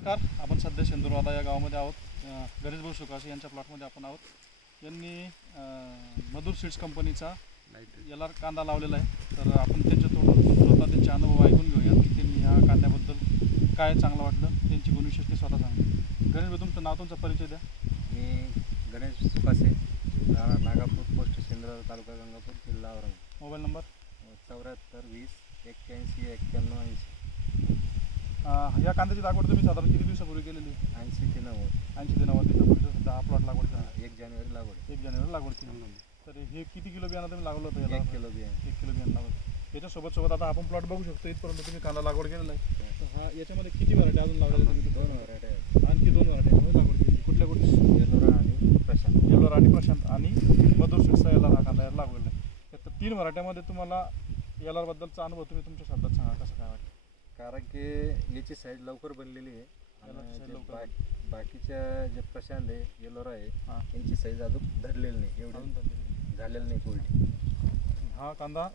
नमस्कार आपण सध्या शेंदुरवादा या गावामध्ये आहोत. अं, गणेश भाऊ सुकाशी यांच्या प्लॉटमध्ये आपण आहोत. यांनी मधुर सीड्स कंपनीचा याला कांदा लावलेला आहे. तर आपण त्यांच्या तोंडून स्वतः त्यांचे अनुभव ऐकून घेऊयात की त्यांनी ह्या कांद्याबद्दल काय चांगलं वाटलं त्यांची गुणविशेष स्वतः सांगते गणेश भाऊ तुमचं नाव तुमचा परिचय द्या. मी गणेश राहणार नागापूर पोस्ट शेंद्रा तालुका गंगापूर जिल्हा औरंगाबाद. Mobile number? चौऱ्याहत्तर वीस एक्क्याऐंशी एक्क्याण्णव ऐंशी. या कांद्याची लागवड तुम्ही साधारण किती दिवसापूर्वी केलेली? ऐंशी ते नव्वद. ऐंशी ते नव्वद दिवसापूर्वी सुद्धा हा प्लॉट लागवड केला. हा, एक जानेवारी लागवड. एक जानेवारी लागवड केली. तर हे किती किलो बियाणं तुम्ही लागवलं होतं याला? एक किलो बियाणे. एक किलो बियाणं लागवलं याच्यासोबत सोबत आता आपण प्लॉट बघू शकतो इथपर्यंत तुम्ही कांदा लागवड केलेला आहे. तर हा याच्यामध्ये किती व्हरायटी अजून लावलेल्या तुम्ही? दोन व्हरायटी आहेत. आणखी दोन व्हरायटी लागवड केली. कुठल्या कुठल्या? येलोरा आणि प्रशांत. येलोर आणि प्रशांत आणि मधुर शिरसा याला हा कांदा याला लागवलेला आहे. तर तीन व्हरायट्यामध्ये तुम्हाला यालाबद्दलचा अनुभव तुम्ही तुमच्या शब्दात सांगा कसं काय वाटतं कारण की याची साईज लवकर बनलेली आहे. आणि जे बा- बाकीच्या जे प्रशांत आहे येलोरा आहे हां. यांची साईज अजून धरलेली नाही एवढी झालेली नाही कोल्डी हा कांदा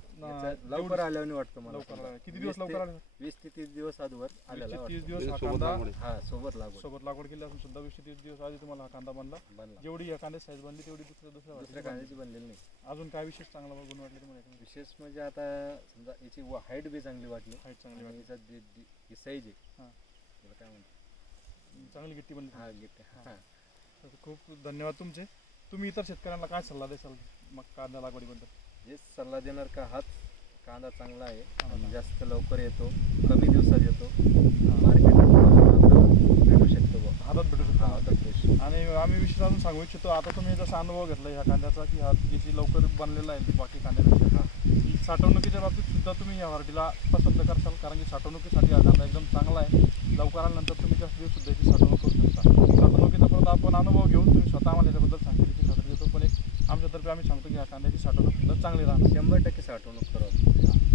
लवकर आल्याने वाटतं मला लवकर. किती दिवस वीस ते- लवकर आले वीस ते तीस दिवस आलेला ते तीस. दिवस हा सोबत कांदा लागवड हा सोबत लागवड. सोबत लागवड केली असून सुद्धा वीस ते तीस दिवस आधी तुम्हाला हा कांदा बनला. बनला. जेवढी या कांद्याची साईज बनली तेवढी दुसऱ्या दुसऱ्या दुसऱ्या कांद्याची बनलेली नाही. बनली. अजून काय विशेष चांगला गुण वाटले तुम्हाला याच्यामध्ये? विशेष म्हणजे आता समजा याची हाईट बी चांगली वाटली. Height चांगली आणि वाटली. याचा जे- जे- जी साईज आहे. हां. त्याला काय म्हणतात? चांगली गिट्टी बनली. हा गिफ्ट हा. तर खूप धन्यवाद तुमचे. तुम्ही इतर शेतकऱ्यांना काय सल्ला देसाल मग कांदा लागवडीबद्दल? हेच सल्ला देणार का हाच कांदा चांगला आहे. जास्त लवकर येतो कमी दिवसात येतो. भेटू शकतो हातात भेटू हा शकतो. आणि आम्ही विशेष अजून सांगू इच्छितो आता तुम्ही जसा अनुभव घेतला ह्या कांद्याचा की हा याची लवकर बनलेला आहे बाकी कांद्यापेक्षा हा. साठवणुकीच्या बाबतीत सुद्धा तुम्ही या व्हरायटीला पसंत करशाल कारण की साठवणुकीसाठी हा कांदा एकदम चांगला आहे. लवकर आल्यानंतर तुम्ही जास्त दिवस सुद्धा याची साठवणूक करू शकता साठवणुकीचा परत आपण अनुभव घेऊन तुम्ही स्वतः आम्हाला याच्याबद्दल सांगतील याची खात्री देतो पण एक आमच्यातर्फे आम्ही सांगतो की या कांद्याची साठवणूक सुद्धा चांगली राहणार. शंभर टक्के साठवणूक करत